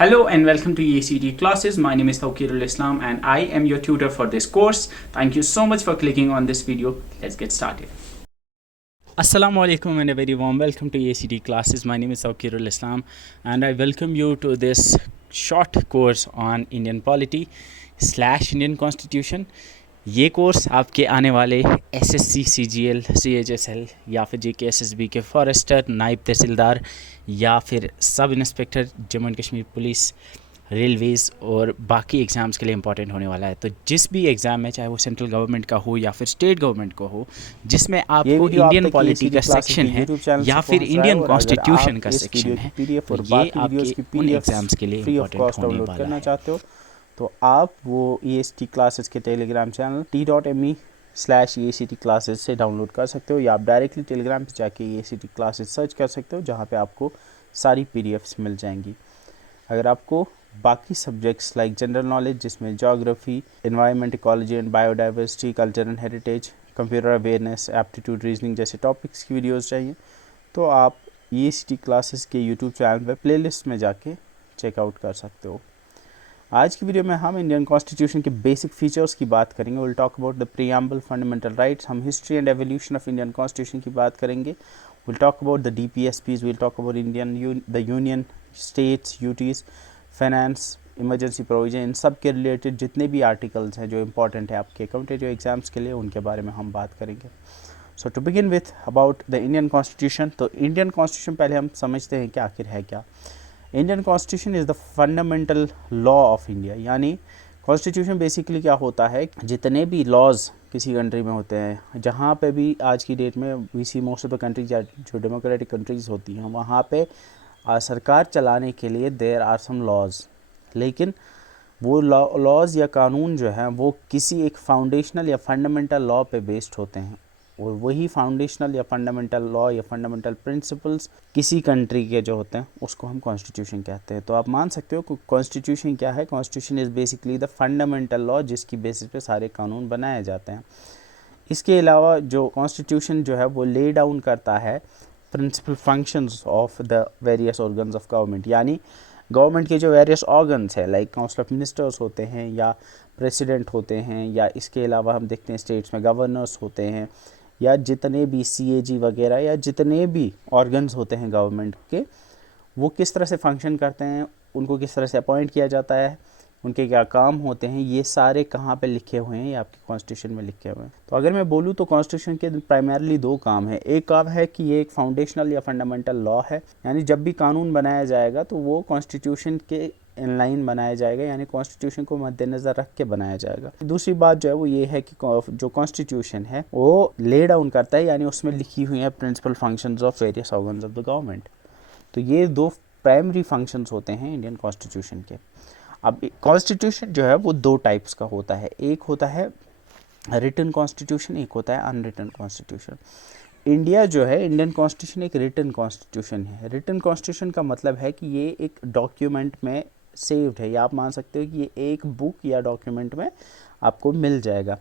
Hello and welcome to EACD classes. My name is Tawqirul Islam and I am your tutor for this course. Thank you so much for clicking on this video. Let's get started. Assalamu alaikum and a very warm welcome to EACD classes. My name is Tawqirul Islam and I welcome you to this short course on Indian polity / Indian constitution. ये course आपके आने वाले SSC, CGL, CHSL या फिर GK SSB के forester, नायब तहसीलदार या फिर sub inspector Jammu and Kashmir police, Railways और बाकी एग्ज़ाम्स के लिए इम्पॉर्टेंट होने वाला है। तो जिस भी एग्ज़ाम है, चाहे वो सेंट्रल गवर्नमेंट का हो या फिर स्टेट गवर्नमेंट का हो, जिसमें आपको इंडियन पॉलिटी का सेक्शन है या फिर इंडियन कॉन्स्टिट्यूशन का सेक्शन है, तो ये आपके उन एग्ज़ाम्स के लिए इम्पॉर्टेंट होने वाला है। तो आप वो EACT क्लासेस के टेलीग्राम चैनल t.me/EACT क्लासेस से डाउनलोड कर सकते हो या आप डायरेक्टली टेलीग्राम पे जाके EACT क्लासेस सर्च कर सकते हो, जहाँ पे आपको सारी PDFs मिल जाएंगी। अगर आपको बाकी सब्जेक्ट्स लाइक जनरल नॉलेज, जिसमें geography, environment, ecology and biodiversity, culture and heritage, computer awareness, aptitude, reasoning जैसे टॉपिक्स की वीडियोज़ चाहिए, तो आप EACT क्लासेस के यूट्यूब चैनल पर प्लेलिस्ट में जाके चेकआउट कर सकते हो। आज की वीडियो में हम इंडियन कॉन्स्टिट्यूशन के बेसिक फीचर्स की बात करेंगे। Will talk about the preamble, fundamental rights, हम history and evolution of Indian constitution की बात करेंगे। Will talk about the DPSPs, will talk about the union, states, UTs, finance, emergency provision, इन सब के रिलेटेड जितने भी आर्टिकल्स हैं जो इंपॉर्टेंट है आपके कॉम्पिटिटिव एग्जाम्स के लिए, उनके बारे में हम बात करेंगे। So to begin with about the Indian constitution, तो इंडियन कॉन्स्टिट्यूशन पहले हम समझते हैं कि आखिर है क्या। Indian constitution is the fundamental law of India, यानी कॉन्स्टिट्यूशन बेसिकली क्या होता है, जितने भी लॉज किसी कंट्री में होते हैं, जहाँ पे भी आज की डेट में we see most of the countries जो डेमोक्रेटिक कंट्रीज़ होती हैं, वहाँ पे सरकार चलाने के लिए देयर आर सम लॉज, लेकिन वो लॉज या कानून जो हैं वो किसी एक फाउंडेशनल या फंडामेंटल लॉ पे बेस्ड होते हैं, और वही फाउंडेशनल या फंडामेंटल लॉ या फंडामेंटल प्रिंसिपल्स किसी कंट्री के जो होते हैं उसको हम कॉन्स्टिट्यूशन कहते हैं। तो आप मान सकते हो कि कॉन्स्टिट्यूशन क्या है। Constitution is basically the fundamental law, जिसकी बेसिस पे सारे कानून बनाए जाते हैं। इसके अलावा जो कॉन्स्टिट्यूशन जो है वो ले डाउन करता है principal functions of the various organs of government, यानी गवर्नमेंट के जो वेरियस ऑर्गन्स है लाइक काउंसिल ऑफ मिनिस्टर्स होते हैं या प्रेसिडेंट होते हैं, या इसके अलावा हम देखते हैं स्टेट्स में गवर्नर्स होते हैं, या जितने भी CAG वगैरह या जितने भी ऑर्गन्स होते हैं गवर्नमेंट के, वो किस तरह से फंक्शन करते हैं, उनको किस तरह से अपॉइंट किया जाता है, उनके क्या काम होते हैं, ये सारे कहाँ पे लिखे हुए हैं, ये आपके कॉन्स्टिट्यूशन में लिखे हुए हैं। तो अगर मैं बोलूँ तो कॉन्स्टिट्यूशन के प्राइमरली दो काम है। एक काम है कि ये एक फाउंडेशनल या फंडामेंटल लॉ है, यानी जब भी कानून बनाया जाएगा तो वो कॉन्स्टिट्यूशन के इन लाइन बनाया जाएगा, यानी कॉन्स्टिट्यूशन को मद्देनज़र रख के बनाया जाएगा। दूसरी बात जो है वो ये है कि जो कॉन्स्टिट्यूशन है वो ले डाउन करता है, यानी उसमें लिखी हुई है principal functions of various organs of the government. तो ये दो प्राइमरी फंक्शंस होते हैं इंडियन कॉन्स्टिट्यूशन के। अब कॉन्स्टिट्यूशन जो है वो दो टाइप्स का होता है, एक होता है रिटन कॉन्स्टिट्यूशन, एक होता है अनरिटन कॉन्स्टिट्यूशन। इंडिया जो है, इंडियन कॉन्स्टिट्यूशन एक रिटन कॉन्स्टिट्यूशन है। रिटन कॉन्स्टिट्यूशन का मतलब है कि ये एक डॉक्यूमेंट में सेव्ड है, या आप मान सकते हो कि ये एक बुक या डॉक्यूमेंट में आपको मिल जाएगा।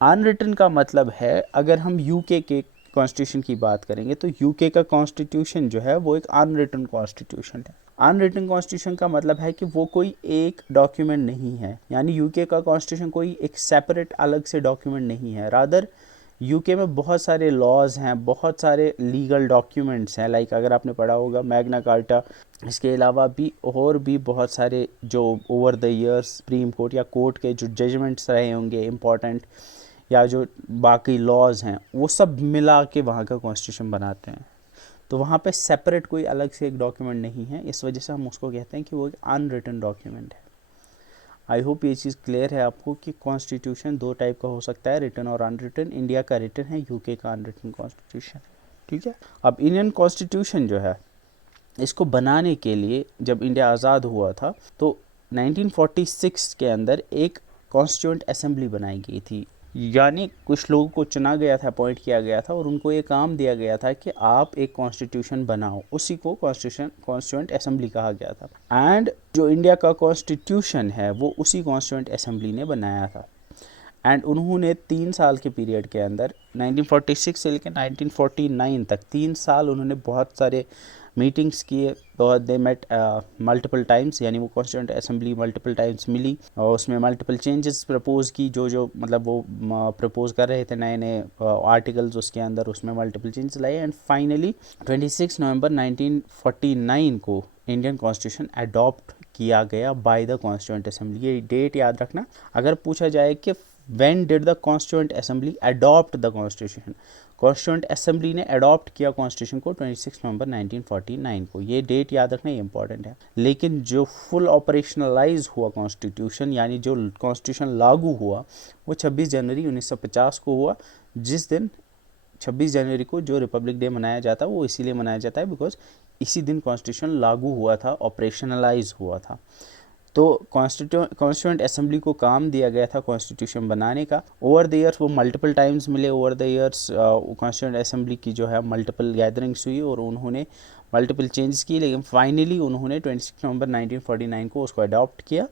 अनरिटन का मतलब है, अगर हम यूके के कॉन्स्टिट्यूशन की बात करेंगे तो यूके का कॉन्स्टिट्यूशन जो है वो एक अनरिटन कॉन्स्टिट्यूशन है। अनरिटन कॉन्स्टिट्यूशन का मतलब है कि वो कोई एक डॉक्यूमेंट नहीं है, यानी यूके का कॉन्स्टिट्यूशन कोई एक सेपरेट अलग से डॉक्यूमेंट नहीं है। रादर यूके में बहुत सारे लॉज हैं, बहुत सारे लीगल डॉक्यूमेंट्स हैं, लाइक अगर आपने पढ़ा होगा मैग्ना कार्टा, इसके अलावा भी और भी बहुत सारे जो over the years supreme court या कोर्ट के जो जजमेंट्स रहे होंगे इम्पॉर्टेंट, या जो बाकी लॉज हैं, वो सब मिला के वहाँ का कॉन्स्टिट्यूशन बनाते हैं। तो वहाँ पे सेपरेट कोई अलग से एक डॉक्यूमेंट नहीं है, इस वजह से हम उसको कहते हैं कि वो एक अनरिटन डॉक्यूमेंट है। आई होप ये चीज़ क्लियर है आपको कि कॉन्स्टिट्यूशन दो टाइप का हो सकता है, रिटन और अनरिटन। इंडिया का रिटन है, यूके का अनरिटन कॉन्स्टिट्यूशन, ठीक है। अब इंडियन कॉन्स्टिट्यूशन जो है, इसको बनाने के लिए जब इंडिया आज़ाद हुआ था तो 1946 के अंदर एक कॉन्स्टिट्यूएंट असेंबली बनाई गई थी, यानी कुछ लोगों को चुना गया था, अपॉइंट किया गया था, और उनको ये काम दिया गया था कि आप एक कॉन्स्टिट्यूशन बनाओ। उसी को कॉन्स्टिट्यूएंट असेंबली कहा गया था। एंड जो इंडिया का कॉन्स्टिट्यूशन है वो उसी कॉन्स्टिट्यूएंट असेंबली ने बनाया था। एंड उन्होंने 3 साल के पीरियड के अंदर 1946 से लेकर 1949 तक 3 साल उन्होंने बहुत सारे मीटिंग्स किए, और दे मेट मल्टीपल टाइम्स, यानी वो कॉन्स्टिट्यूएंट असेंबली मल्टीपल टाइम्स मिली और उसमें मल्टीपल चेंजेस प्रपोज की, जो मतलब वो प्रपोज कर रहे थे नए नए आर्टिकल्स उसके अंदर, उसमें मल्टीपल चेंजेस लाए। एंड फाइनली 26 नवंबर 1949 को इंडियन कॉन्स्टिट्यूशन अडॉप्ट किया गया बाय द कॉन्स्टिट्यूएंट असेंबली। ये डेट याद रखना। अगर पूछा जाए कि when did the constituent assembly adopt the constitution, constituent assembly ने अडॉप्ट किया कॉन्स्टिट्यूशन को 26 नवंबर 1949 को। ये डेट याद रखना, ये इंपॉर्टेंट है। लेकिन जो फुल ऑपरेशनलाइज हुआ कॉन्स्टिट्यूशन, यानी जो कॉन्स्टिट्यूशन लागू हुआ, वो 26 जनवरी 1950 को हुआ, जिस दिन 26 जनवरी को जो रिपब्लिक डे मनाया जाता है वो इसीलिए मनाया जाता है बिकॉज इसी दिन कॉन्स्टिट्यूशन लागू हुआ था, ऑपरेशनलाइज हुआ था। तो कॉन्स्टिट्यूएंट असेंबली को काम दिया गया था कॉन्स्टिट्यूशन बनाने का। ओवर द ईयर्स वो मल्टीपल टाइम्स मिले, over the years constituent assembly की जो है मल्टीपल गैदरिंग्स हुई और उन्होंने मल्टीपल चेंजेस की, लेकिन फाइनली उन्होंने 26 नवंबर 1949 को उसको अडॉप्ट किया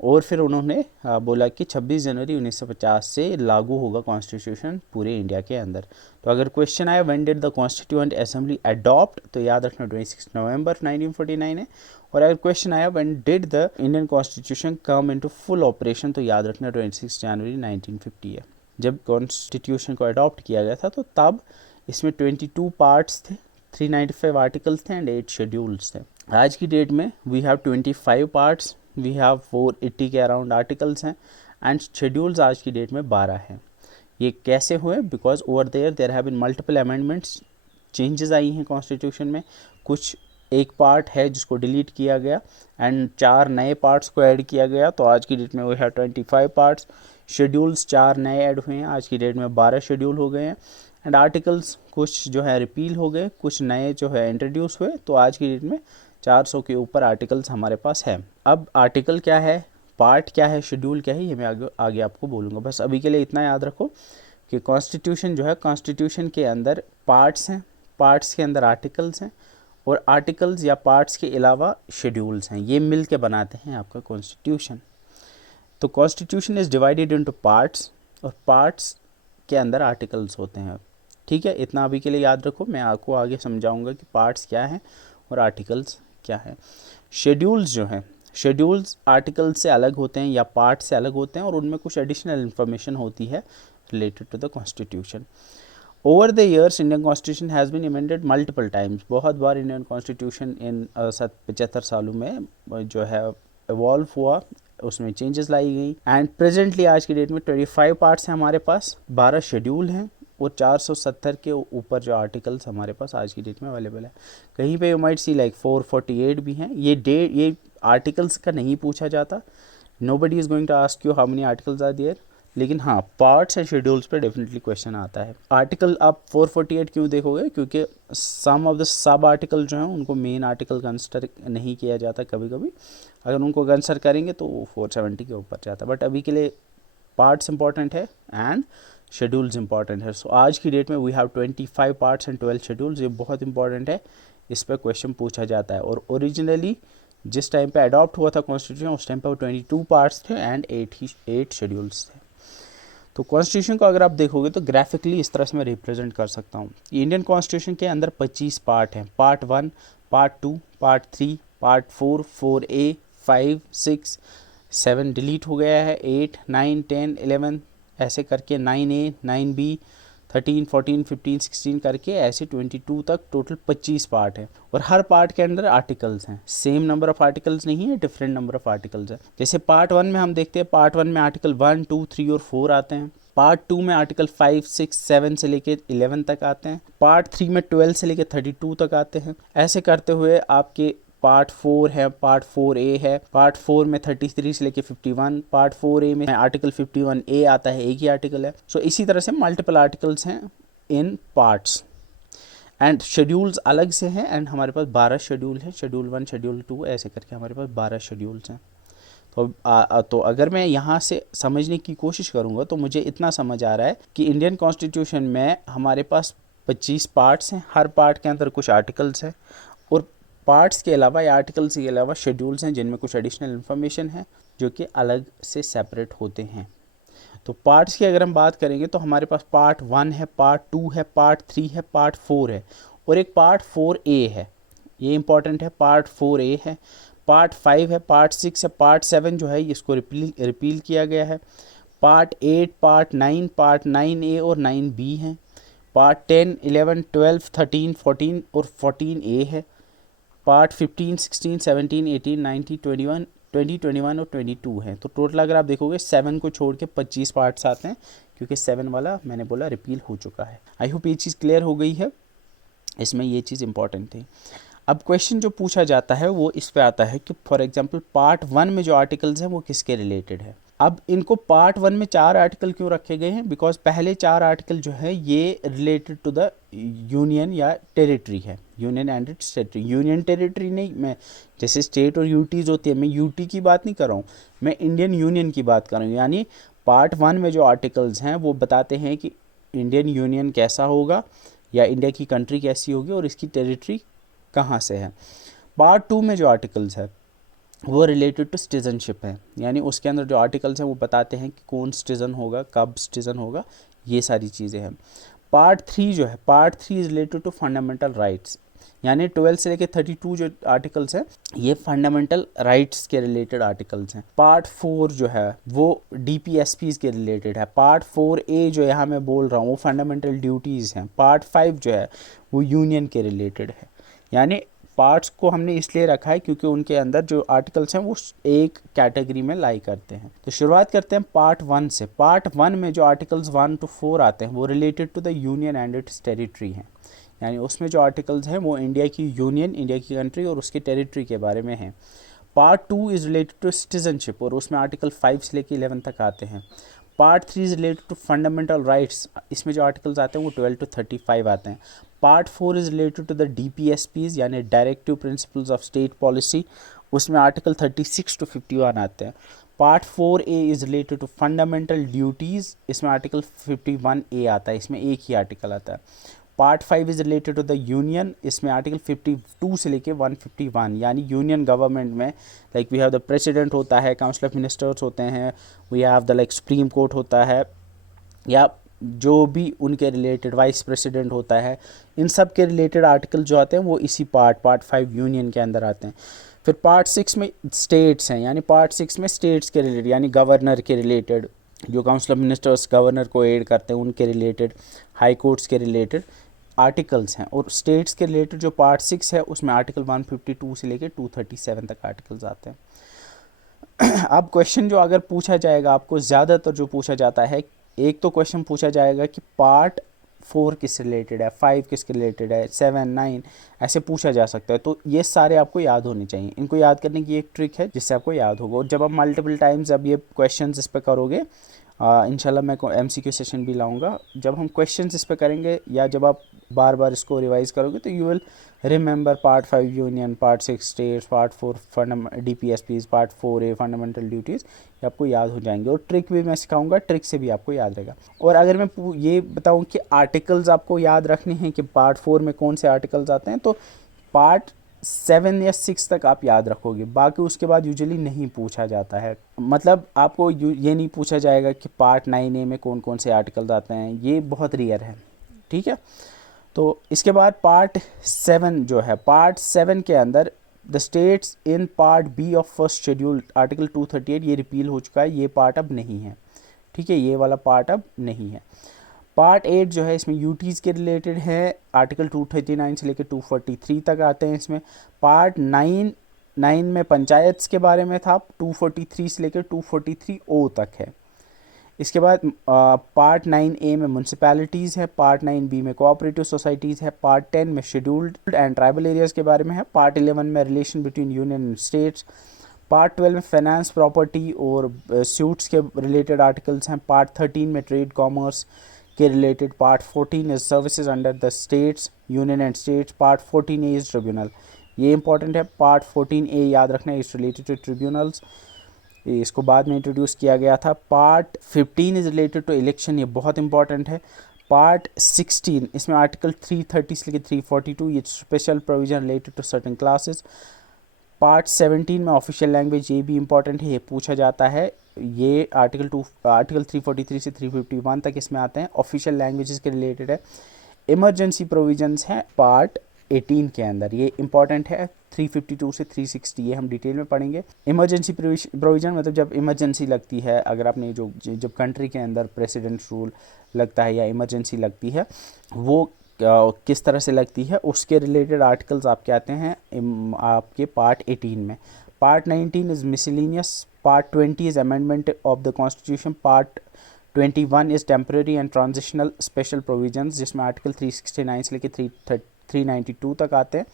और फिर उन्होंने बोला कि 26 जनवरी 1950 से लागू होगा कॉन्स्टिट्यूशन पूरे इंडिया के अंदर। तो अगर क्वेश्चन आया when did the constituent assembly adopt, तो याद रखना 26 नवंबर 1949 है। और अगर क्वेश्चन आया when did the Indian constitution come into full operation, तो याद रखना 26 जनवरी 1950 है। जब कॉन्स्टिट्यूशन को अडॉप्ट किया गया था तो तब इसमें 22 पार्ट्स थे, 395 आर्टिकल्स थे एंड 8 शेड्यूल्स थे। आज की डेट में we have 25 parts, we have 480 के अराउंड आर्टिकल्स हैं एंड शेड्यूल्स आज की डेट में 12 हैं। ये कैसे हुए? Because over there have been multiple amendments, changes आई हैं कॉन्स्टिट्यूशन में। कुछ एक पार्ट है जिसको डिलीट किया गया एंड 4 नए पार्ट्स को ऐड किया गया, तो आज की डेट में वी हैव 25 पार्ट्स। शेड्यूल्स 4 नए ऐड हुए हैं, आज की डेट में 12 शेड्यूल हो गए हैं। एंड आर्टिकल्स कुछ जो है रिपील हो गए, कुछ नए जो है इंट्रोड्यूस हुए, तो आज की डेट में 400 के ऊपर आर्टिकल्स हमारे पास है। अब आर्टिकल क्या है, पार्ट क्या है, शेड्यूल क्या है, ये मैं आगे आपको बोलूँगा। बस अभी के लिए इतना याद रखो कि कॉन्स्टिट्यूशन जो है, कॉन्स्टिट्यूशन के अंदर पार्ट्स हैं, पार्ट्स के अंदर आर्टिकल्स हैं और आर्टिकल्स या पार्ट्स के अलावा शेड्यूल्स हैं, ये मिल के बनाते हैं आपका कॉन्स्टिट्यूशन। तो constitution is divided into parts और पार्ट्स के अंदर आर्टिकल्स होते हैं। ठीक है, इतना अभी के लिए याद रखो, मैं आपको आगे समझाऊंगा कि पार्ट्स क्या हैं और आर्टिकल्स क्या है। शेड्यूल्स जो हैं, शेड्यूल्स आर्टिकल्स से अलग होते हैं या पार्ट से अलग होते हैं और उनमें कुछ एडिशनल इन्फॉर्मेशन होती है related to the constitution. Over the years Indian constitution has been amended multiple times, बहुत बार इंडियन कॉन्स्टिट्यूशन इन 75 सालों में जो है इवॉल्व हुआ, उसमें चेंजेस लाई गई। एंड प्रेजेंटली आज की डेट में 25 पार्ट्स हैं हमारे पास, 12 शेड्यूल हैं और 470 के ऊपर जो आर्टिकल्स हमारे पास आज की डेट में अवेलेबल है। कहीं पे यू माइट सी लाइक 448 भी हैं। ये आर्टिकल्स का नहीं पूछा जाता, nobody is going to ask you how many articles are there, लेकिन हाँ पार्ट्स एंड शेड्यूल्स पे डेफिनेटली क्वेश्चन आता है। आर्टिकल आप 448 क्यों देखोगे? क्योंकि some of the sub article जो हैं उनको मेन आर्टिकल कंसिडर नहीं किया जाता, कभी कभी अगर उनको कंसिडर करेंगे तो 470 के ऊपर जाता है। बट अभी के लिए पार्ट्स इंपॉर्टेंट है एंड शेड्यूल्स इंपॉर्टेंट है। सो आज की डेट में we have 25 parts and 12 schedules, ये बहुत इंपॉर्टेंट है, इस पर क्वेश्चन पूछा जाता है। और ओरिजिनली जिस टाइम पे अडॉप्ट हुआ था कॉन्स्टिट्यूशन, उस टाइम पे 22 पार्ट्स थे एंड 8 शेड्यूल्स थे। तो कॉन्स्टिट्यूशन को अगर आप देखोगे तो ग्राफिकली इस तरह से मैं रिप्रेजेंट कर सकता हूँ। इंडियन कॉन्स्टिट्यूशन के अंदर 25 पार्ट हैं, part 1, part 2, part 3, part 4, 4A, 5, 6, 7 delete हो गया है, 8, 9, 10, 11 ऐसे करके 9A, 9B, 13, 14, 15, 16 करके ऐसे 22 तक टोटल 25 पार्ट है। और हर पार्ट के अंदर आर्टिकल्स हैं, सेम नंबर ऑफ आर्टिकल्स नहीं है, डिफरेंट नंबर ऑफ आर्टिकल्स है। जैसे पार्ट 1 में हम देखते हैं, पार्ट 1 में आर्टिकल 1, 2, 3 और 4 आते हैं। पार्ट 2 में आर्टिकल 5, 6, 7 से लेके 11 तक आते हैं। पार्ट 3 में 12 से लेके 32 तक आते हैं। ऐसे करते हुए आपके पार्ट 4 है, पार्ट 4A है, पार्ट 4 में 33 से लेके 51, पार्ट 4A में आर्टिकल 51A आता है, एक ही आर्टिकल है। सो इसी तरह से मल्टीपल आर्टिकल्स हैं इन पार्ट्स एंड शेड्यूल्स अलग से हैं। एंड हमारे पास 12 शेड्यूल है, शेड्यूल 1, शेड्यूल 2 ऐसे करके हमारे पास 12 शेड्यूल्स हैं। तो अगर मैं यहाँ से समझने की कोशिश करूँगा तो मुझे इतना समझ आ रहा है कि इंडियन कॉन्स्टिट्यूशन में हमारे पास 25 पार्ट्स हैं, हर पार्ट के अंदर कुछ आर्टिकल्स हैं और पार्ट्स के अलावा या आर्टिकल्स के अलावा शेड्यूल्स हैं जिनमें कुछ एडिशनल इन्फॉर्मेशन है जो कि अलग से सेपरेट होते हैं। तो पार्ट्स की अगर हम बात करेंगे तो हमारे पास पार्ट 1 है, पार्ट 2 है, पार्ट 3 है, पार्ट 4 है और एक पार्ट 4A है। ये इंपॉर्टेंट है। पार्ट 4A है, पार्ट 5 है, पार्ट 6 है, पार्ट 7 जो है इसको रिपील किया गया है। पार्ट 8, पार्ट 9, पार्ट 9A और 9B हैं। पार्ट 10, 11, 12, 13, 14 और 14A है। पार्ट 15, 16, 17, 18, 19, 21, 20, 21 और 22 हैं। तो टोटल अगर आप देखोगे 7 को छोड़ के 25 पार्ट्स आते हैं, क्योंकि 7 वाला मैंने बोला रिपील हो चुका है। आई होप ये चीज़ क्लियर हो गई है, इसमें ये चीज़ इंपॉर्टेंट थी। अब क्वेश्चन जो पूछा जाता है वो इस पे आता है कि फॉर एग्जांपल पार्ट 1 में जो आर्टिकल्स हैं वो किसके रिलेटेड है। अब इनको पार्ट 1 में 4 आर्टिकल क्यों रखे गए हैं, बिकॉज पहले 4 आर्टिकल जो है ये रिलेटेड टू द यूनियन या टेरिटरी है, union and its territory. Union territory नहीं, मैं जैसे स्टेट और यूटीज़ होती है, मैं यूटी की बात नहीं कर रहा हूँ, मैं इंडियन यूनियन की बात कर रहा हूँ। यानी पार्ट 1 में जो आर्टिकल्स हैं वो बताते हैं कि इंडियन यूनियन कैसा होगा या इंडिया की कंट्री कैसी होगी और इसकी टेरिटरी कहाँ से है। पार्ट 2 में जो आर्टिकल्स है वो रिलेटेड टू सिटीजनशिप है, यानी उसके अंदर जो आर्टिकल्स हैं वो बताते हैं कि कौन सिटीजन होगा, कब सिटीजन होगा, ये सारी चीज़ें हैं। पार्ट 3 जो है, part 3 is related to fundamental rights, यानी 12 से लेकर 32 जो आर्टिकल्स हैं ये फंडामेंटल राइट्स के रिलेटेड आर्टिकल्स हैं। पार्ट 4 जो है वो DPSPs के रिलेटेड है। पार्ट 4A जो यहाँ मैं बोल रहा हूँ वो फंडामेंटल ड्यूटीज़ हैं। पार्ट 5 जो है वो यूनियन के रिलेटेड है। यानी पार्ट्स को हमने इसलिए रखा है क्योंकि उनके अंदर जो आर्टिकल्स हैं वो एक कैटेगरी में लाई करते हैं। तो शुरुआत करते हैं पार्ट 1 से। पार्ट 1 में जो आर्टिकल्स 1 to 4 आते हैं वो related to the union and its territory हैं, यानी उसमें जो आर्टिकल्स हैं वो इंडिया की यूनियन, इंडिया की कंट्री और उसके टेरिटरी के बारे में हैं। Part 2 is related to citizenship और उसमें आर्टिकल 5 से लेकर 11 तक आते हैं। Part 3 is related to fundamental rights, इसमें जो आर्टिकल्स आते हैं वो 12 to 35 आते हैं। Part 4 is related to the DPSPs यानी directive principles of state policy, उसमें आर्टिकल 36 to 51 आते हैं। Part 4A is related to fundamental duties, इसमें आर्टिकल 51A आता है, इसमें एक ही आर्टिकल आता है। Part 5 is related to the union, इसमें आर्टिकल 52 से लेके 151, यानी यूनियन गवर्नमेंट में like we have the president होता है, काउंसिल ऑफ मिनिस्टर्स होते हैं, we have the like supreme court होता है, या जो भी उनके रिलेटेड वाइस प्रेसिडेंट होता है, इन सब के रिलेटेड आर्टिकल जो आते हैं वो इसी पार्ट 5 यूनियन के अंदर आते हैं। फिर पार्ट 6 में स्टेट्स हैं, यानी पार्ट 6 में स्टेट्स के रिलेटेड यानी गवर्नर के रिलेटेड, जो काउंसिल ऑफ मिनिस्टर्स गवर्नर को एड करते हैं उनके रिलेटेड, हाई कोर्ट्स के रिलेटेड आर्टिकल्स हैं। और स्टेट्स के रिलेटेड जो पार्ट 6 है उसमें आर्टिकल 152 से लेकर 237 तक आर्टिकल्स आते हैं। अब क्वेश्चन जो अगर पूछा जाएगा आपको, ज़्यादातर जो पूछा जाता है, एक तो क्वेश्चन पूछा जाएगा कि पार्ट 4 किस रिलेटेड है, 5 किसके रिलेटेड है, 7, 9 ऐसे पूछा जा सकता है। तो ये सारे आपको याद होने चाहिए। इनको याद करने की एक ट्रिक है जिससे आपको याद होगा, और जब आप मल्टीपल टाइम्स अब ये क्वेश्चन इस पर करोगे, इंशाल्लाह मैं MCQ सेशन भी लाऊंगा, जब हम क्वेश्चंस इस पर करेंगे या जब आप बार बार इसको रिवाइज करोगे तो you will remember part 5 union, part 6 states, part 4 DPSPs, part 4A fundamental duties, ये आपको याद हो जाएंगे। और ट्रिक भी मैं सिखाऊंगा, ट्रिक से भी आपको याद रहेगा। और अगर मैं ये बताऊँ कि आर्टिकल्स आपको याद रखने हैं कि पार्ट 4 में कौन से आर्टिकल्स आते हैं, तो पार्ट 7 या 6 तक आप याद रखोगे, बाकी उसके बाद यूजुअली नहीं पूछा जाता है। मतलब आपको ये नहीं पूछा जाएगा कि पार्ट 9A में कौन कौन से आर्टिकल्स आते हैं, ये बहुत रेयर है, ठीक है। तो इसके बाद पार्ट 7 जो है, पार्ट 7 के अंदर the states in part B of first schedule article 238 ये रिपील हो चुका है, ये पार्ट अब नहीं है, ठीक है, ये वाला पार्ट अब नहीं है। पार्ट 8 जो है इसमें यूटीज़ के रिलेटेड है, आर्टिकल 239 से लेकर 243 तक आते हैं इसमें। पार्ट 9 में पंचायत्स के बारे में था, 243 से लेकर 243O तक है। इसके बाद पार्ट 9A में म्यूनसिपैलिटीज़ है, पार्ट 9B में कोऑपरेटिव सोसाइटीज़ है, पार्ट 10 में शेड्यूल्ड एंड ट्राइबल एरियाज़ के बारे में है, पार्ट 11 में relation between union and states, part 12 में फाइनेंस, प्रॉपर्टी और सूट्स के रिलेटेड आर्टिकल्स हैं, पार्ट 13 में ट्रेड कॉमर्स के related, part 14 is services under the states, union and states, part 14A is tribunal, ये इंपॉर्टेंट है। पार्ट 14A याद रखना है, इज रिलेटेड टू ट्रिब्यूनल्स, इसको बाद में इंट्रोड्यूस किया गया था। Part 15 is related to election, ये बहुत इंपॉर्टेंट है। पार्ट 16 इसमें आर्टिकल 330 से लेकर 342 ये special provision related to certain classes. Part 17 में ऑफिशियल लैंग्वेज, ये भी इंपॉर्टेंट है, ये पूछा जाता है, ये आर्टिकल 343 से 351 तक इसमें आते हैं, ऑफिशियल लैंग्वेजेस के रिलेटेड है। इमरजेंसी प्रोविजंस हैं पार्ट 18 के अंदर, ये इंपॉर्टेंट है। 352 से 360 ये हम डिटेल में पढ़ेंगे। इमरजेंसी प्रोविज़न मतलब जब इमरजेंसी लगती है, अगर आपने जब कंट्री के अंदर प्रेसिडेंट रूल लगता है या इमरजेंसी लगती है, वो किस तरह से लगती है, उसके रिलेटेड आर्टिकल्स आपके आते हैं आपके पार्ट 18 में। Part 19 is miscellaneous, part 20 is amendment of the constitution, part 21 is temporary and transitional special provisions, जिसमें आर्टिकल 369 से लेकर 392 तक आते हैं,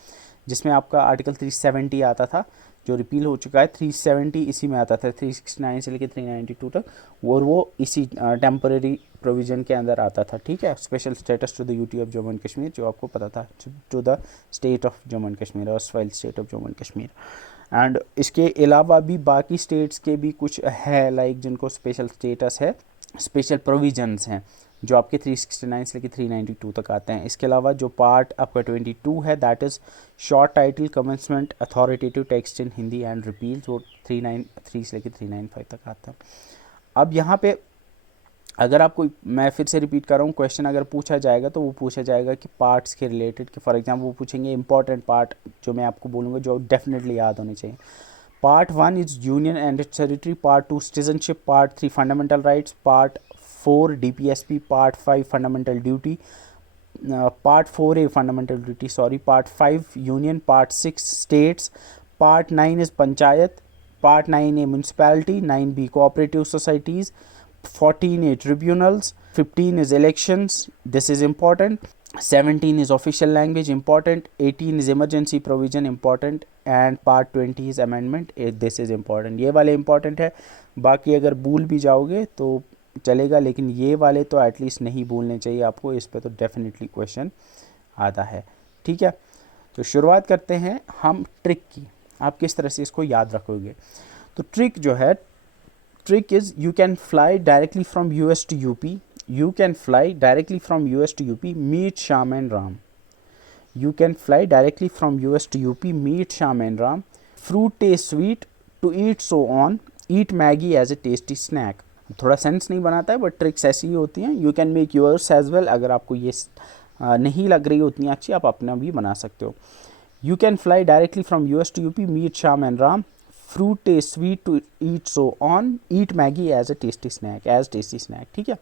जिसमें आपका आर्टिकल 370 आता था जो रिपील हो चुका है। 370 इसी में आता था, 369 से लेकर 392 तक, और वो इसी टेम्पररी प्रोविज़न के अंदर आता था। ठीक है, special status to the UT of Jammu and Kashmir, जो आपको पता था, to the state of Jammu and Kashmir, और state of Jammu and Kashmir. And इसके अलावा भी बाकी स्टेट्स के भी कुछ है लाइक जिनको स्पेशल स्टेटस है, स्पेशल प्रोविजंस हैं जो आपके 369 से लेकर 392 तक आते हैं। इसके अलावा जो पार्ट आपका 22 है, that is short title commencement authoritative text in Hindi and repeal, जो 393 से लेकर 395 तक आता है। अब यहाँ पे अगर आपको, मैं फिर से रिपीट कर रहा हूँ, क्वेश्चन अगर पूछा जाएगा तो वो पूछा जाएगा कि पार्ट्स के रिलेटेड, कि फॉर एग्जांपल वो पूछेंगे इंपॉर्टेंट पार्ट जो मैं आपको बोलूँगा जो डेफिनेटली याद होने चाहिए। Part 1 is union and its territory, part 2 citizenship, part 3 fundamental rights, part 4 DPSP, part 5 fundamental duty, part 4A fundamental duty sorry, part 5 union, part 6 states, part 9 is panchayat, part 9A municipality, 9B cooperative societies, 14A tribunals, 15 is elections, this is important, 17 is official language, important, 18 is emergency provision, important, and part 20 is amendment, this is important। ये वाले important है, बाकी अगर भूल भी जाओगे तो चलेगा, लेकिन ये वाले तो एटलीस्ट नहीं भूलने चाहिए आपको, इस पे तो डेफिनेटली क्वेश्चन आता है। ठीक है, तो शुरुआत करते हैं हम ट्रिक की, आप किस तरह से इसको याद रखोगे। तो ट्रिक जो है, trick is you can fly directly from US to UP, you can fly directly from US to UP, meet Sham and Ram, you can fly directly from US to UP, meet Sham and Ram, fruit tastes sweet, to eat so on, eat Maggie as a tasty snack। थोड़ा sense नहीं बनाता है but tricks ऐसी ही होती हैं। You can make yours as well, अगर आपको ये नहीं लग रही उतनी अच्छी, आप अपना भी बना सकते हो। You can fly directly from US to UP, meet Sham and Ram, fruit tastes sweet, to eat so on, eat Maggie as a tasty snack, ठीक है।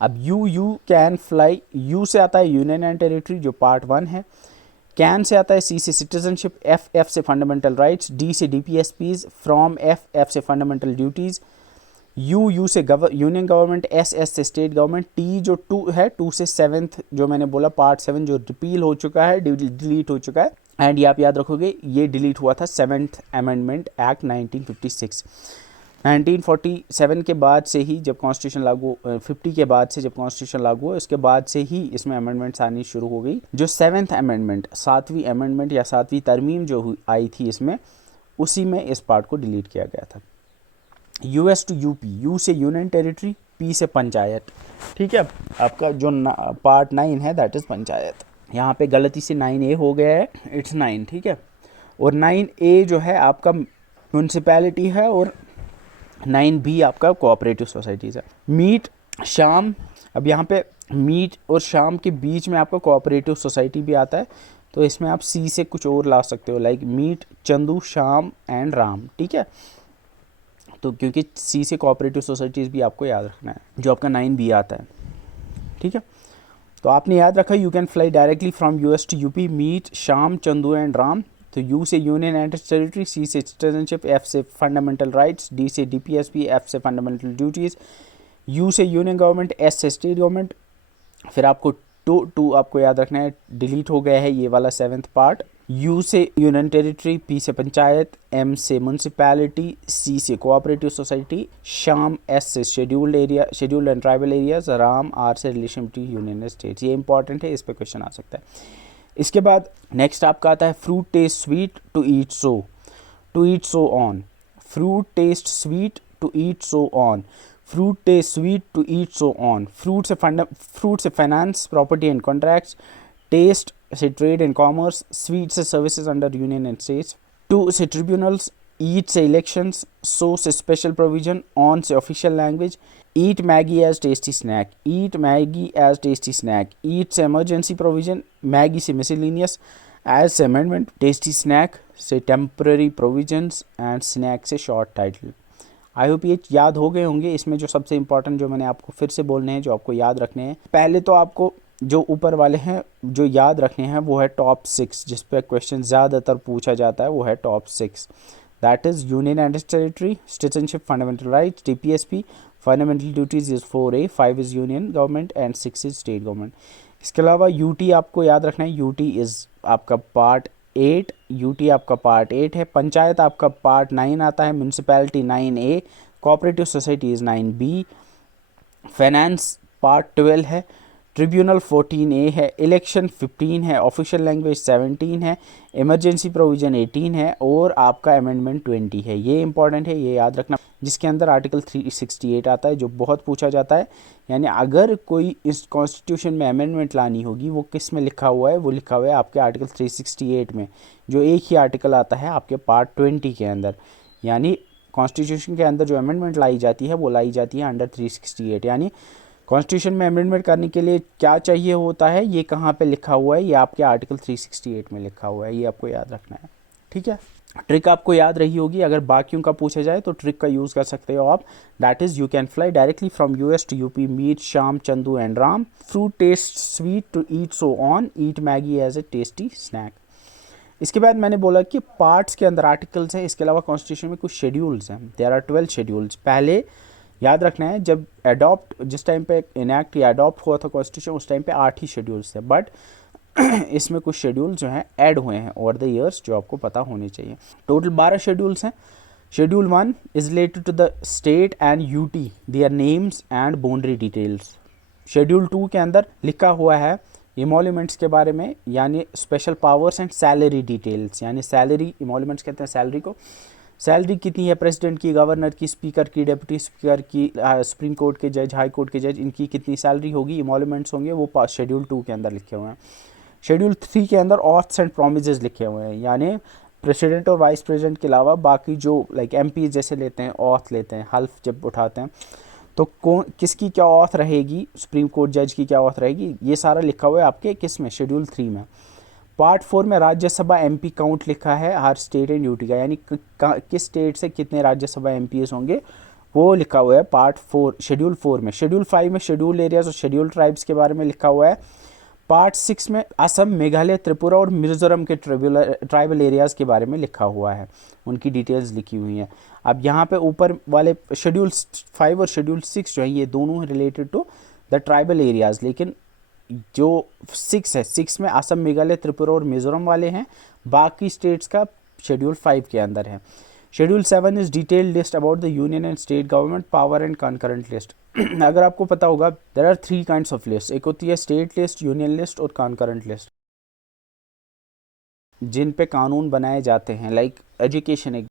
अब you can fly, U से आता है यूनियन एंड टेरिटरी जो पार्ट 1 है, can say आता है C से सिटीजनशिप, F से फंडामेंटल राइट्स, D से DPSPs, फ्रॉम F से फंडामेंटल ड्यूटीज़, U से यूनियन गवर्नमेंट, S से स्टेट गवर्नमेंट, T जो 2 है, 2 से 7th जो मैंने बोला पार्ट 7 जो रिपील हो चुका है, डिलीट हो चुका है, एंड ये आप याद रखोगे ये डिलीट हुआ था 7th अमेंडमेंट एक्ट 1956। 1947 के बाद से ही जब कॉन्स्टिट्यूशन लागू 50 के बाद से जब कॉन्स्टिट्यूशन लागू हुआ, उसके बाद से ही इसमें अमेंडमेंट्स आनी शुरू हो गई। जो 7th अमेंडमेंट, 7वीं अमेंडमेंट या 7वीं तरमीम जो आई थी इसमें, उसी में इस पार्ट को डिलीट किया गया था। US to UP, U से यूनियन टेरिटरी, P से पंचायत, ठीक है। आपका जो पार्ट 9 है दैट इज़ पंचायत, यहाँ पे गलती से 9A हो गया है, इट्स 9, ठीक है। और 9A जो है आपका म्यूनसिपैलिटी है, और 9B आपका कोऑपरेटिव सोसाइटीज़ है। मीट शाम, अब यहाँ पे मीट और शाम के बीच में आपका कोऑपरेटिव सोसाइटी भी आता है, तो इसमें आप C से कुछ और ला सकते हो, लाइक मीट चंदू शाम एंड राम, ठीक है। तो क्योंकि C से कोऑपरेटिव सोसाइटीज़ भी आपको याद रखना है, जो आपका 9B आता है, ठीक है। तो आपने याद रखा you can fly directly from US to UP, meet Sham Chandu and Ram. तो U से यूनियन एंड टेरिटरी, C से सिटीजनशिप, F से फंडामेंटल राइट्स, D से DPSP, F से फंडामेंटल ड्यूटीज़, U से यूनियन गवर्नमेंट, S से स्टेट गवर्नमेंट। फिर आपको टू आपको याद रखना है, डिलीट हो गया है ये वाला 7th पार्ट। U से यूनियन टेरिटरी, P से पंचायत, M से म्यूनसिपैलिटी, C से कोऑपरेटिव सोसाइटी, शाम S से scheduled and tribal areas, Ram R से relation between union and states. ये इंपॉर्टेंट है, इस पे क्वेश्चन आ सकता है। इसके बाद नेक्स्ट आपका आता है fruit taste sweet, to eat so on, fruit taste sweet, to eat so on, fruit taste sweet, to eat so on. Fruit से finance, property and contracts, taste से ट्रेड एंड कॉमर्स, स्वीट से services under union and states, to से tribunals, eat से elections, so से special provision, on से official language, Eat Maggie as tasty snack. Eat Maggie as tasty snack. Eat से emergency provision. Maggie से miscellaneous. As से amendment. Tasty snack से temporary provisions and snack से short title. I hope ये याद हो गए होंगे। इसमें जो सबसे इंपॉर्टेंट जो मैंने आपको फिर से बोलने हैं, जो आपको याद रखने हैं, पहले तो आपको जो ऊपर वाले हैं जो याद रखने हैं वो है टॉप 6, जिस पे क्वेश्चन ज़्यादातर पूछा जाता है, वो है top 6। That is union and territory, citizenship, fundamental rights, TPSP, fundamental duties is 4A, 5 is union government and 6 is state government. इसके अलावा यूटी आपको याद रखना है। यूटी इज़ आपका पार्ट 8, यूटी आपका पार्ट 8 है। पंचायत आपका पार्ट 9 आता है। Municipality 9A, cooperative society is 9B, finance part 12 है। ट्रिब्यूनल 14A है। इलेक्शन 15 है। ऑफिशियल लैंग्वेज 17 है। इमरजेंसी प्रोविज़न 18 है और आपका अमेंडमेंट 20 है। ये इंपॉर्टेंट है, ये याद रखना, जिसके अंदर आर्टिकल 368 आता है, जो बहुत पूछा जाता है। यानी अगर कोई इस कॉन्स्टिट्यूशन में अमेंडमेंट लानी होगी, वो किस में लिखा हुआ है? वो लिखा हुआ है आपके आर्टिकल 368 में, जो एक ही आर्टिकल आता है आपके पार्ट 20 के अंदर। यानी कॉन्स्टिट्यूशन के अंदर जो अमेंडमेंट लाई जाती है वो लाई जाती है अंडर 368। यानी कॉन्स्टिट्यूशन में अमेंडमेंट करने के लिए क्या चाहिए होता है, ये कहाँ पे लिखा हुआ है? ये आपके आर्टिकल 368 में लिखा हुआ है। ये आपको याद रखना है, ठीक है। ट्रिक आपको याद रही होगी। अगर बाकियों का पूछा जाए तो ट्रिक का यूज़ कर सकते हो आप। That is you can fly directly from US to UP, meet Shyam, Chandu and Ram, fruit taste sweet to eat so on, eat Maggi as a tasty snack. इसके बाद मैंने बोला कि पार्ट्स के अंदर आर्टिकल्स हैं, इसके अलावा कॉन्स्टिट्यूशन में कुछ शेड्यूल्स हैं। There are 12 schedules. पहले याद रखना है, जब अडॉप्ट जिस टाइम पे इनैक्ट या अडॉप्ट हुआ था कॉन्स्टिट्यूशन, उस टाइम पे 8 ही शेड्यूल्स थे। बट इसमें कुछ शेड्यूल जो हैं ऐड हुए हैं ओवर द ईयर्स, जो आपको पता होने चाहिए। टोटल 12 शेड्यूल्स हैं। Schedule 1 is related to the state and UT, their names and boundary details. Schedule 2 के अंदर लिखा हुआ है इमोल्यूमेंट्स के बारे में, यानी special powers and salary details. यानी सैलरी, इमोल्यूमेंट्स कहते हैं सैलरी को। सैलरी कितनी है प्रेसिडेंट की, गवर्नर की, स्पीकर की, डिप्टी स्पीकर की, सुप्रीम कोर्ट के जज, हाई कोर्ट के जज, इनकी कितनी सैलरी होगी, इमोल्यूमेंट्स होंगे, वो शेड्यूल 2 के अंदर लिखे हुए हैं। शेड्यूल 3 के अंदर ऑथ्स एंड प्रोमिसेस लिखे हुए हैं। यानी प्रेसिडेंट और वाइस प्रेसिडेंट के अलावा बाकी जो लाइक एमपी जैसे लेते हैं, ऑथ लेते हैं, हल्फ जब उठाते हैं, तो कौन किसकी क्या ऑथ रहेगी, सुप्रीम कोर्ट जज की क्या ऑथ रहेगी, ये सारा लिखा हुआ है आपके किस में, शेड्यूल 3 में। पार्ट 4 में राज्यसभा एमपी काउंट लिखा है हर स्टेट एंड यूटी का, यानी किस स्टेट से कितने राज्यसभा एमपीएस होंगे, वो लिखा हुआ है पार्ट 4 शेड्यूल 4 में। शेड्यूल 5 में शेड्यूल एरियाज और शेड्यूल ट्राइब्स के बारे में लिखा हुआ है। पार्ट 6 में असम, मेघालय, त्रिपुरा और मिजोरम के ट्राइबल एरियाज़ के बारे में लिखा हुआ है, उनकी डिटेल्स लिखी हुई हैं। अब यहाँ पे ऊपर वाले शेड्यूल 5 और शेड्यूल 6 जो है, ये दोनों related to the tribal areas, लेकिन जो 6 है, 6 में असम, मेघालय, त्रिपुरा और मिजोरम वाले हैं। बाकी स्टेट्स का शेड्यूल 5 के अंदर है। Schedule 7 is detailed list about the union and state government power and concurrent list. अगर आपको पता होगा, there are 3 kinds of list. एक होती है स्टेट लिस्ट, यूनियन लिस्ट और कॉन्करेंट लिस्ट, जिन पे कानून बनाए जाते हैं। लाइक एजुकेशन एक,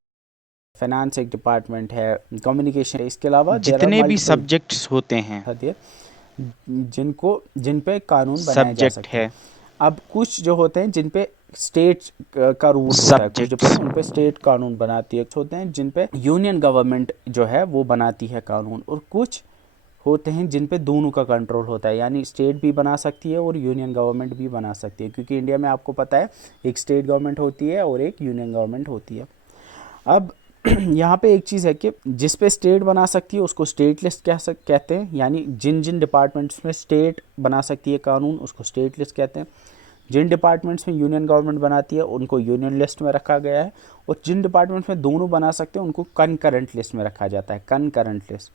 फाइनेंस एक डिपार्टमेंट है, कम्युनिकेशन है, इसके अलावा जितने भी सब्जेक्ट्स होते हैं, जिन पे कानून बनाए जा सकते हैं। अब कुछ जो होते हैं जिन पे स्टेट का रूल होता है, कुछ उन पे स्टेट कानून बनाती है, कुछ होते हैं जिन पे यूनियन गवर्नमेंट जो है वो बनाती है कानून, और कुछ होते हैं जिन पे दोनों का कंट्रोल होता है, यानी स्टेट भी बना सकती है और यूनियन गवर्नमेंट भी बना सकती है, क्योंकि इंडिया में आपको पता है एक स्टेट गवर्नमेंट होती है और एक यूनियन गवर्नमेंट होती है। अब यहाँ पे एक चीज़ है कि जिस पे स्टेट बना सकती है उसको स्टेट लिस्ट कहते हैं, यानी जिन जिन डिपार्टमेंट्स में स्टेट बना सकती है कानून उसको स्टेट लिस्ट कहते हैं। जिन डिपार्टमेंट्स में यूनियन गवर्नमेंट बनाती है उनको यूनियन लिस्ट में रखा गया है, और जिन डिपार्टमेंट्स में दोनों बना सकते हैं उनको कनकरेंट लिस्ट में रखा जाता है, कनकरेंट लिस्ट।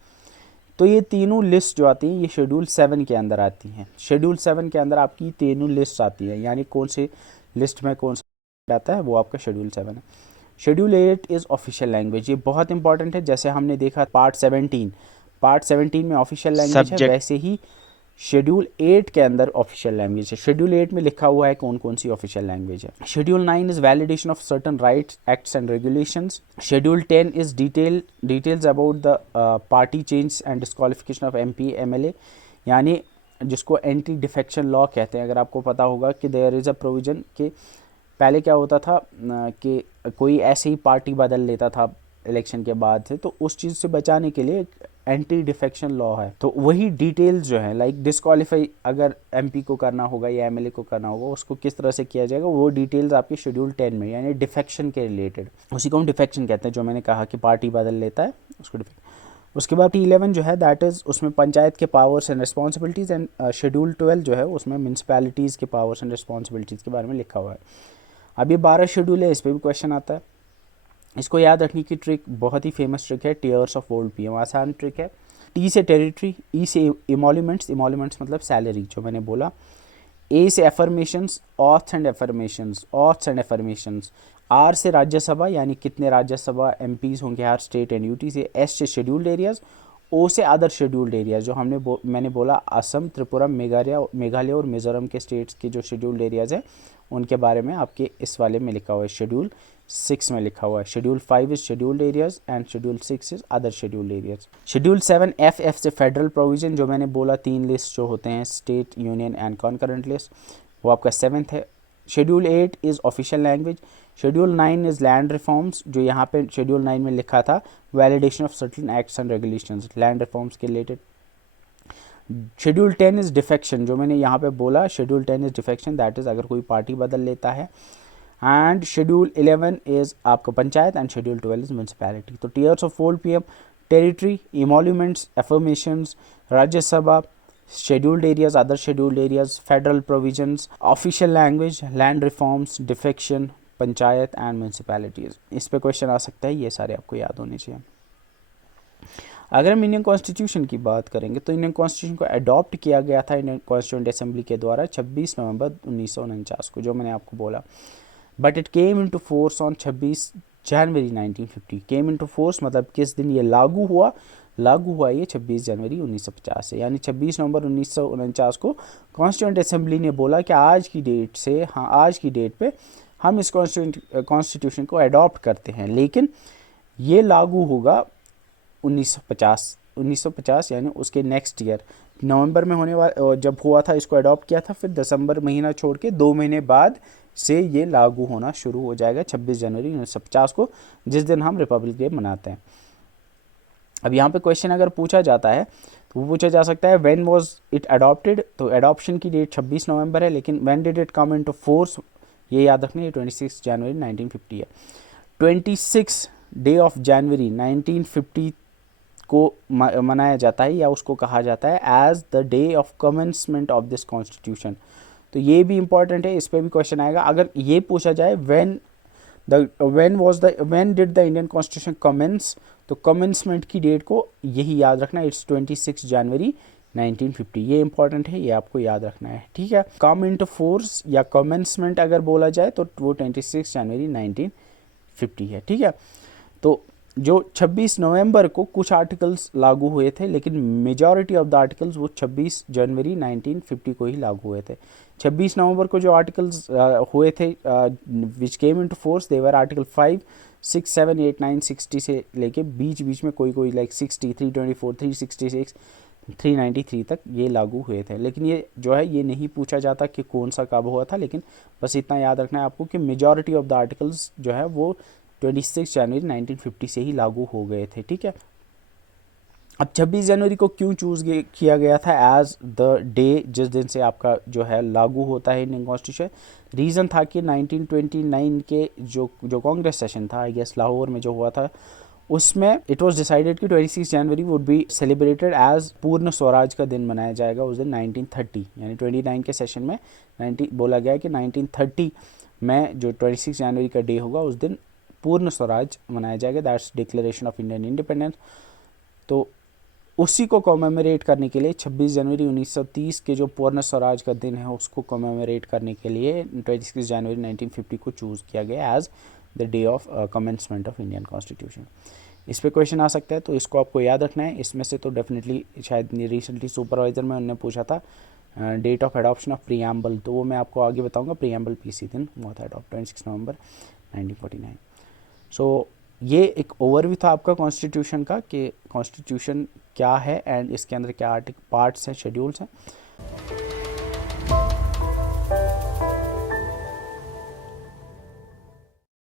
तो ये तीनों लिस्ट जो आती हैं ये शेड्यूल 7 के अंदर आती हैं। शेड्यूल 7 के अंदर आपकी तीनों लिस्ट आती है, यानी कौन से लिस्ट में कौन सा आता है वो आपका शेड्यूल 7 है। Schedule 8 is official language. ये बहुत इंपॉर्टेंट है। जैसे हमने देखा पार्ट 17 में ऑफिशियल लैंग्वेज है, वैसे ही शेड्यूल 8 के अंदर ऑफिशियल लैंग्वेज है। शेड्यूल 8 में लिखा हुआ है कौन कौन सी ऑफिशियल लैंग्वेज है। Schedule 9 is validation of certain rights, acts and regulations. Schedule 10 is details about the party change and disqualification of MP MLA, यानी जिसको एंटी डिफेक्शन लॉ कहते हैं। अगर आपको पता होगा कि देयर इज़ अ प्रोविज़न कि पहले क्या होता था कि कोई ऐसे ही पार्टी बदल लेता था इलेक्शन के बाद से, तो उस चीज़ से बचाने के लिए एंटी डिफेक्शन लॉ है, तो वही डिटेल्स जो है लाइक डिस्क्वालीफाई अगर एमपी को करना होगा या एमएलए को करना होगा, उसको किस तरह से किया जाएगा, वो डिटेल्स आपके शेड्यूल 10 में, यानी डिफेक्शन के रिलेटेड, उसी को हम डिफेक्शन कहते हैं, जो मैंने कहा कि पार्टी बदल लेता है उसको डिफेक्शन। उसके बाद T11 जो है दैट इज़ उसमें पंचायत के powers and responsibilities, and schedule 12 जो है उसमें म्यूनसिपैलिटीज़ के पावर्स एंड रिस्पॉन्सिबिलिटीज़ के बारे में लिखा हुआ है। अब ये 12 शेड्यूल है, इस पर भी क्वेश्चन आता है। इसको याद रखने की ट्रिक बहुत ही फेमस ट्रिक है, टीयर्स ऑफ ओल्ड पीएम, आसान ट्रिक है। टी से टेरिटरी, ई से इमोल्यूमेंट्स, इमोल्यूमेंट्स मतलब सैलरी जो मैंने बोला, ए से affirmations, oaths and affirmations, oaths and affirmations, R से राज्यसभा यानी कितने राज्यसभा एमपीज होंगे हर स्टेट एंड यूटी से, एस से शेड्यूल्ड एरियाज, ओ से अदर शेड्यूल्ड एरियाज जो मैंने बोला असम, त्रिपुरा, मेघालय और मिजोरम के स्टेट्स के जो शेड्यूल्ड एरियाज हैं उनके बारे में आपके इस वाले में लिखा हुआ है, शेड्यूल 6 में लिखा हुआ है। Schedule 5 is scheduled areas and schedule 6 is other scheduled areas. Schedule 7 F से फेडरल प्रोविजन, जो मैंने बोला 3 लिस्ट जो होते हैं state, union and concurrent list, वो आपका 7th है। Schedule 8 is official language. Schedule 9 is land reforms, जो यहाँ पे शेड्यूल 9 में लिखा था validation of certain acts and regulations, land reforms के रिलेटेड। शेड्यूल 10 इज़ डिफेक्शन, जो मैंने यहाँ पे बोला schedule 10 is defection, that is अगर कोई पार्टी बदल लेता है। एंड शेड्यूल 11 इज़ आपका panchayat and schedule 12 is municipality. तो tears of old PM, territory, emoluments, affirmations, Rajya Sabha, scheduled areas, other scheduled areas, federal provisions, official language, land reforms, defection, panchayat and municipalities. इस पे question आ सकता है, ये सारे आपको याद होने चाहिए। अगर हम इंडियन कॉन्स्टिट्यूशन की बात करेंगे तो इंडियन कॉन्स्टिट्यूशन को अडॉप्ट किया गया था इंडियन कॉन्स्टिट्यूंट असेंबली के द्वारा 26 नवंबर 1949 को, जो मैंने आपको बोला, but it came into force on 26 January 1950। Came into force मतलब किस दिन ये लागू हुआ ये 26 जनवरी 1950 से, यानी 26 नवंबर 1949 को कॉन्स्टिट्यूंट असेंबली ने बोला कि आज की डेट पे हम इस कॉन्स्टिट्यूशन को अडॉप्ट करते हैं, लेकिन ये लागू होगा 1950 यानी उसके नेक्स्ट ईयर नवंबर में होने वाला जब हुआ था, इसको अडॉप्ट किया था, फिर दिसंबर महीना छोड़ के 2 महीने बाद से ये लागू होना शुरू हो जाएगा 26 जनवरी 1950 को, जिस दिन हम रिपब्लिक डे मनाते हैं। अब यहाँ पे क्वेश्चन अगर पूछा जाता है तो वो पूछा जा सकता है व्हेन वाज इट अडॉप्टेड, तो अडॉप्शन की डेट 26 नवंबर है, लेकिन when did it come into force, ये याद रखना, ये 26 जनवरी 1950 है। 26 डे ऑफ जनवरी 1950 को मनाया जाता है या उसको कहा जाता है as the day of commencement of this constitution. तो ये भी इंपॉर्टेंट है, इस पर भी क्वेश्चन आएगा। अगर ये पूछा जाए when did the Indian constitution commence, तो कमेंसमेंट की डेट को यही याद रखना, इट्स 26 जनवरी 1950। ये इंपॉर्टेंट है, ये आपको याद रखना है, ठीक है। कम इनटू फोर्स या कमेंसमेंट अगर बोला जाए तो वो 26 जनवरी 1950 है, ठीक है। तो जो 26 नवंबर को कुछ आर्टिकल्स लागू हुए थे, लेकिन मेजॉरिटी ऑफ द आर्टिकल्स वो 26 जनवरी 1950 को ही लागू हुए थे। 26 नवंबर को जो आर्टिकल्स हुए थे विच केम इनटू फोर्स, दे वर आर्टिकल 5, 6, 7, 8, 9, 60 से लेके बीच में कोई लाइक 60, 324, 366, 393 तक ये लागू हुए थे। लेकिन ये जो है ये नहीं पूछा जाता कि कौन सा कब हुआ था, लेकिन बस इतना याद रखना है आपको कि मेजॉरिटी ऑफ द आर्टिकल्स जो है वो 26 जनवरी 1950 से ही लागू हो गए थे, ठीक है। अब 26 जनवरी को क्यों चूज़ किया गया था एज द डे जिस दिन से आपका जो है लागू होता है इंडियन कॉन्स्टिट्यूशन? रीज़न था कि 1929 के जो कांग्रेस सेशन था आई गेस लाहौर में जो हुआ था, उसमें इट वाज डिसाइडेड कि 26 जनवरी वुड बी सेलिब्रेटेड एज पूर्ण स्वराज का दिन मनाया जाएगा उस दिन 1930, यानी 29 के सेशन में बोला गया कि 1930 में जो 26 जनवरी का डे होगा उस दिन पूर्ण स्वराज मनाया जाएगा, that's declaration of Indian independence. तो उसी को कॉमेमोरेट करने के लिए 26 जनवरी 1930 के जो पूर्ण स्वराज का दिन है उसको कॉमेमोरेट करने के लिए 26 जनवरी 1950 को चूज़ किया गया as the day of commencement of Indian constitution. इस पे क्वेश्चन आ सकता है, तो इसको आपको याद रखना है। इसमें से तो डेफिनेटली शायद रिसेंटली सुपरवाइजर में उन्होंने पूछा था date of adoption of preamble, तो वो मैं आपको आगे बताऊंगा। प्रीएम्बल इसी दिन हुआ था अडॉप्ट 26 नवंबर 1949। सो ये एक ओवरव्यू था आपका कॉन्स्टिट्यूशन का कि कॉन्स्टिट्यूशन क्या है एंड इसके अंदर क्या पार्ट्स हैं, शेड्यूल्स हैं।